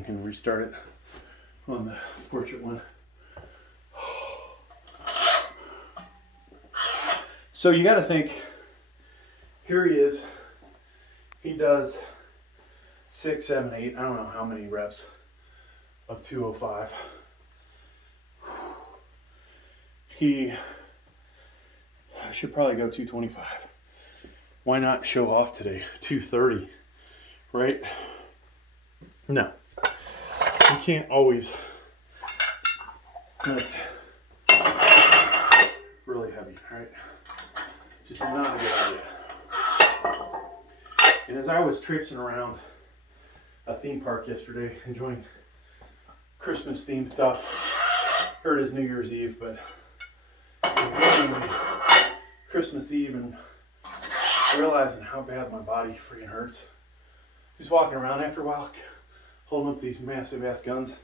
and can restart it on the portrait one. So you got to think, here he is. He does 6, 7, 8, I don't know how many reps of 205. I should probably go 225. Why not show off today? 230, right? No, you can't always lift really heavy, right? Just not a good idea. And as I was traipsing around a theme park yesterday, enjoying Christmas themed stuff, heard it is New Year's Eve, but enjoying Christmas Eve and realizing how bad my body freaking hurts. Just walking around after a while, holding up these massive ass guns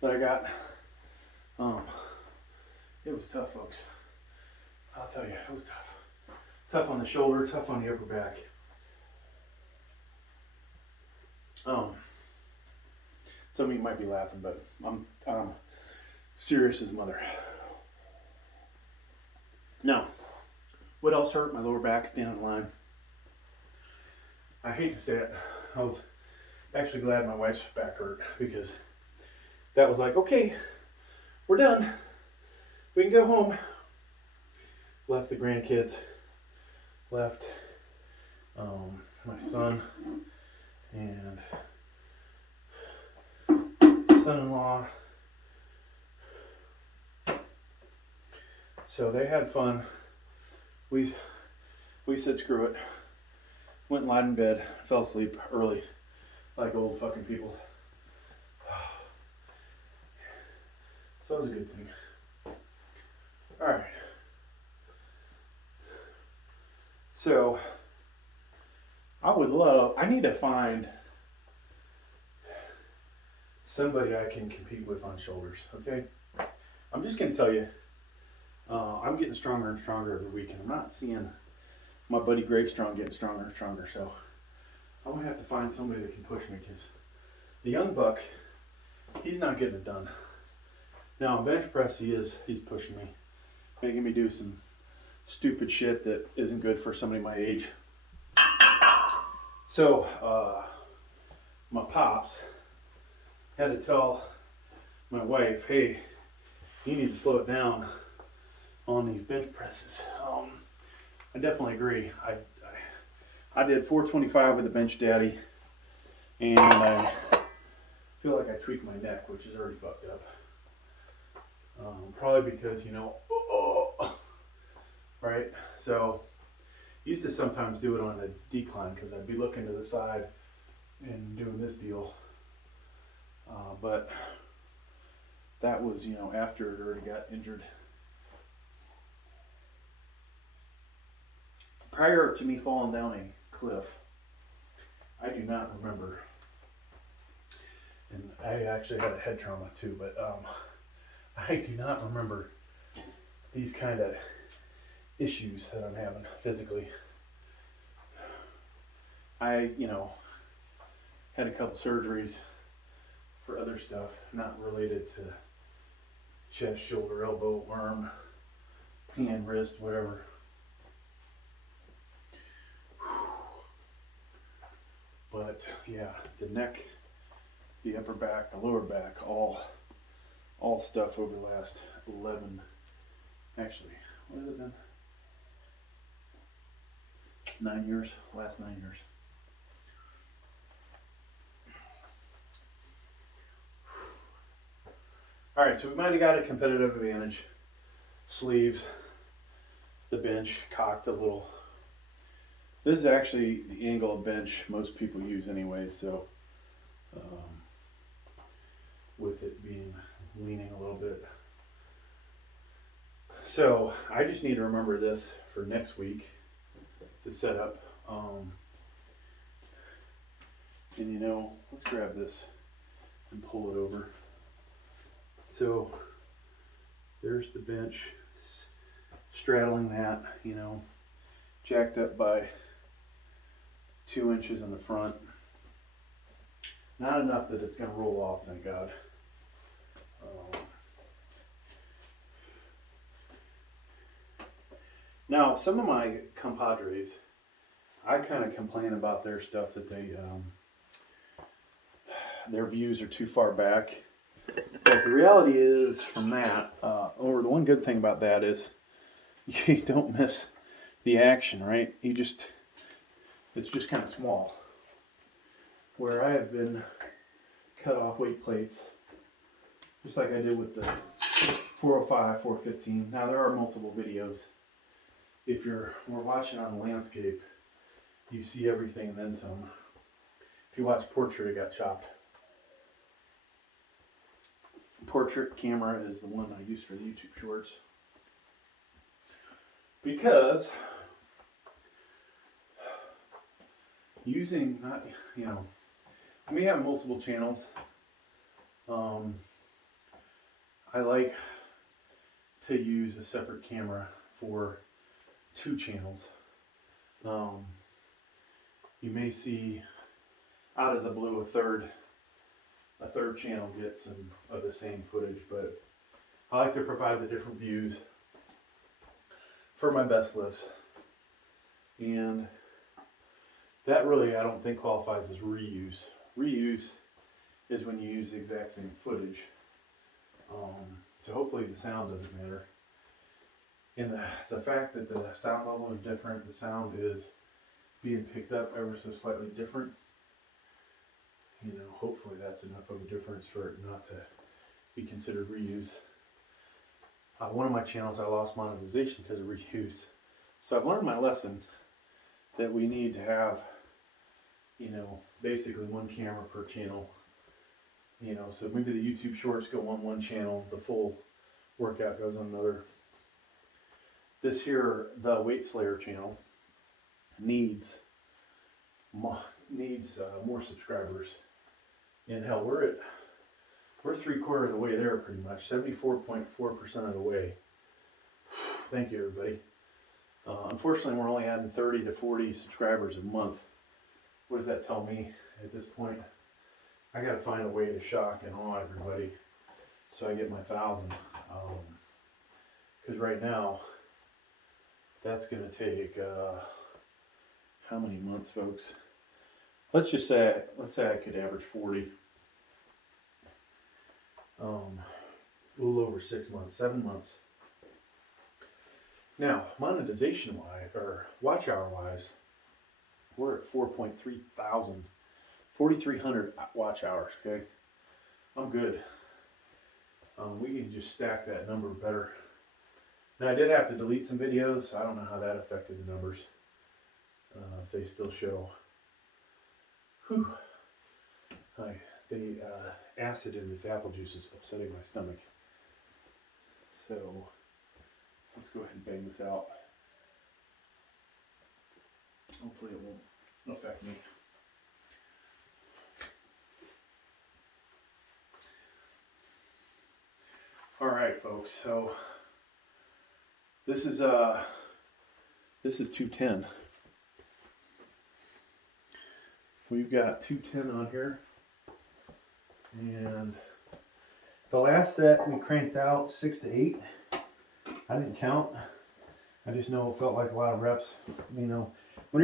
that I got. It was tough, folks. I'll tell you, it was tough. Tough on the shoulder, tough on the upper back. Some of you might be laughing, but I'm serious as a mother. Now, what else hurt? My lower back, standing in line. I hate to say it. I was actually glad my wife's back hurt, because that was like, okay, we're done. We can go home. Left the grandkids. Left my son and son-in-law. So they had fun. We said screw it. Went and lied in bed, fell asleep early, like old fucking people. So it was a good thing. All right. So I need to find somebody I can compete with on shoulders, okay? I'm just gonna tell you, I'm getting stronger and stronger every week, and I'm not seeing my buddy Gravestrong getting stronger and stronger, so I'm gonna have to find somebody that can push me, because the young buck, he's not getting it done. Now on bench press, he's pushing me, making me do some stupid shit that isn't good for somebody my age. So my pops had to tell my wife, hey, you need to slow it down on these bench presses. I definitely agree. I did 425 with the bench daddy, and I feel like I tweaked my neck, which is already fucked up. Probably because, right? So used to sometimes do it on a decline, because I'd be looking to the side and doing this deal. But that was, after it already got injured. Prior to me falling down a cliff, I do not remember, and I actually had a head trauma too, but I do not remember these kind of issues that I'm having physically. I, had a couple surgeries for other stuff, not related to chest, shoulder, elbow, arm, hand, wrist, whatever. But yeah, the neck, the upper back, the lower back, all stuff over the last 11, actually, what has it been? 9 years, last 9 years. All right, so we might have got a competitive advantage. Sleeves, the bench cocked a little. This is actually the angle of bench most people use anyway, so with it being leaning a little bit. So I just need to remember this for next week, the setup. And let's grab this and pull it over. So there's the bench, straddling that, jacked up by 2 inches in the front. Not enough that it's going to roll off, thank God. Now, some of my compadres, I kind of complain about their stuff that their views are too far back. But the reality is, from that, or the one good thing about that is, you don't miss the action, right? it's just kind of small. Where I have been cut off weight plates, just like I did with the 405, 415. Now there are multiple videos. If we're watching on the landscape, you see everything and then some. If you watch portrait, it got chopped. Portrait camera is the one I use for the YouTube shorts. Because using, we have multiple channels. I like to use a separate camera for 2 channels. You may see out of the blue a third channel get some of the same footage, but I like to provide the different views for my best lifts, and that really I don't think qualifies as reuse. Reuse is when you use the exact same footage. So hopefully the sound doesn't matter. And the fact that the sound level is different, the sound is being picked up ever so slightly different, hopefully that's enough of a difference for it not to be considered reuse. One of my channels I lost monetization because of reuse. So I've learned my lesson that we need to have, basically 1 camera per channel. So maybe the YouTube shorts go on 1 channel, the full workout goes on another. This here, the Weight Slayer channel, needs more subscribers. And hell, we're 3/4 of the way there pretty much, 74.4% of the way. Thank you, everybody. Unfortunately, we're only adding 30 to 40 subscribers a month. What does that tell me at this point? I got to find a way to shock and awe everybody so I get my 1,000. Because right now, that's going to take how many months, folks? Let's say I could average 40. A little over 6 months, 7 months. Now, monetization wise, or watch hour wise, we're at 4,300 watch hours, okay? I'm good. We can just stack that number better. Now, I did have to delete some videos, so I don't know how that affected the numbers. If they still show. Whew. The acid in this apple juice is upsetting my stomach. So, let's go ahead and bang this out. Hopefully it won't affect me. All right, folks. So this is 210. We've got 210 on here, and the last set we cranked out 6 to 8. I didn't count. I just know it felt like a lot of reps. When you're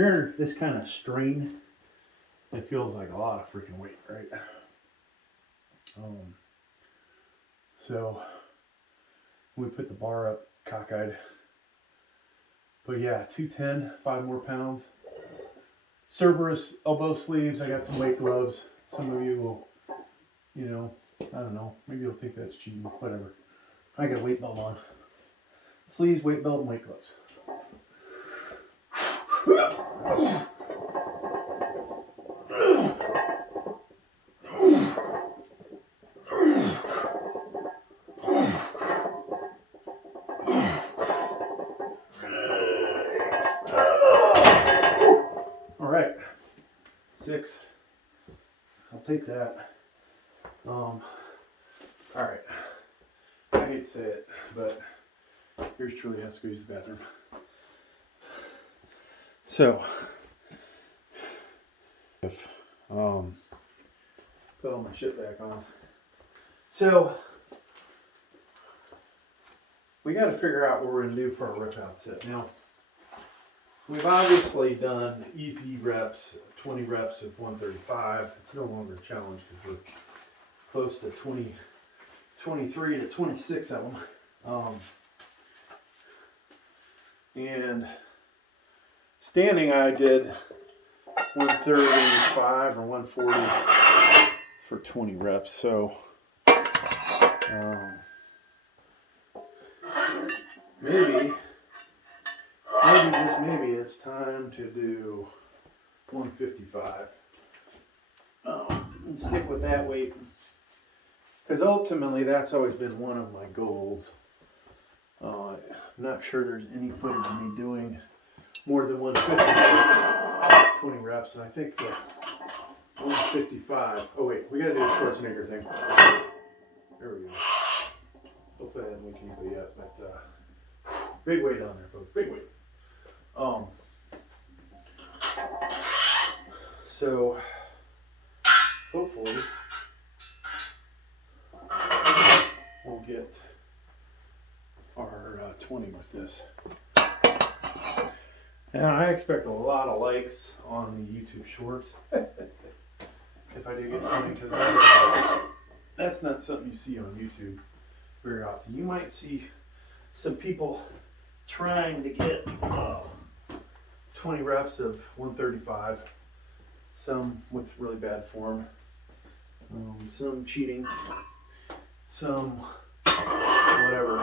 under this kind of strain, it feels like a lot of freaking weight, right? So we put the bar up cockeyed. But yeah, 210, 5 more pounds. Cerberus elbow sleeves. I got some weight gloves. Some of you will, I don't know, maybe you'll think that's cheating, whatever. I got a weight belt on. Sleeves, weight belt, and weight gloves. All right, 6. I'll take that. All right. I hate to say it, but here's Truly has to go use the bathroom. So, Put all my shit back on. So we got to figure out what we're going to do for our rip out set. Now, we've obviously done easy reps, 20 reps of 135. It's no longer a challenge because we're close to 23 to 26 of them. And standing, I did 135 or 140 for 20 reps. So maybe just maybe it's time to do 155 and stick with that weight, because ultimately that's always been one of my goals. I'm not sure there's any footage of me doing more than 150 20 reps, and I think the 155. Oh wait, we gotta do a Schwarzenegger thing. There we go. Hopefully I didn't wake anybody up, but big weight on there, folks. Big weight. So hopefully we'll get our 20 with this. And I expect a lot of likes on the YouTube short if I do get 20, because that's not something you see on YouTube very often. You might see some people trying to get 20 reps of 135, some with really bad form, some cheating, some whatever.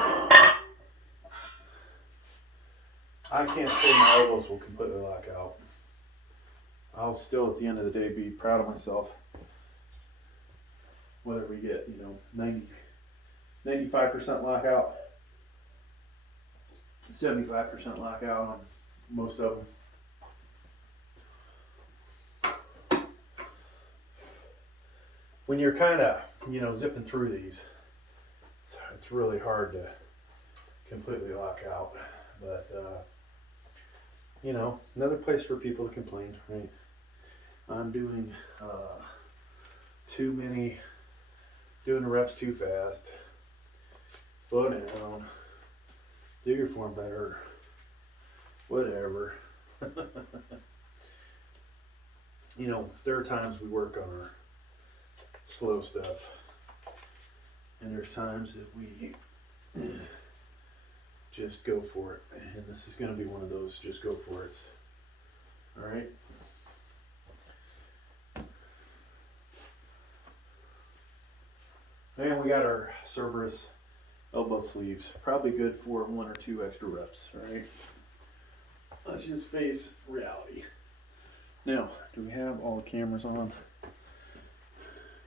I can't say my elbows will completely lock out. I'll still, at the end of the day, be proud of myself. Whether we get, 95% lockout, 75% lockout on most of them. When you're kind of, zipping through these, it's really hard to completely lock out. But, another place for people to complain, right? I'm doing too many, doing the reps too fast. Slow down. Do your form better. Whatever. There are times we work on our slow stuff. And there's times that we just go for it. And this is going to be one of those just go for it. All right. And we got our Cerberus elbow sleeves. Probably good for 1 or 2 extra reps. All right. Let's just face reality. Now, do we have all the cameras on?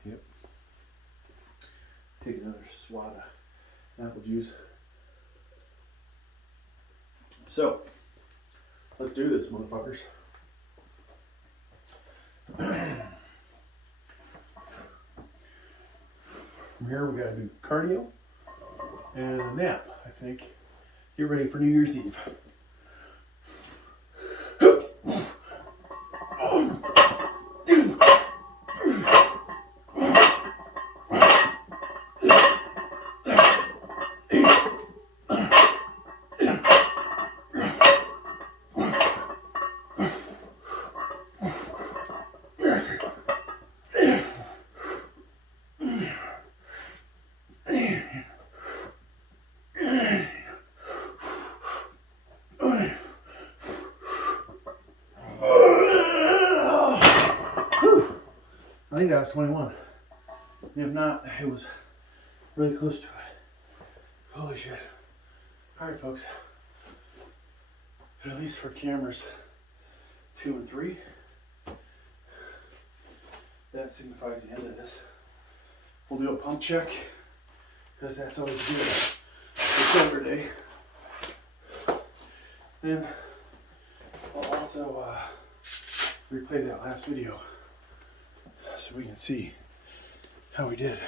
Yep. Take another swat of apple juice. So, let's do this, motherfuckers. From here, we gotta do cardio and a nap, I think. Get ready for New Year's Eve. I think that was 21. If not, it was really close to it. Holy shit. Alright, folks. At least for cameras 2 and 3, that signifies the end of this. We'll do a pump check, because that's always good for shoulder day. Then I'll also replay that last video so we can see how we did.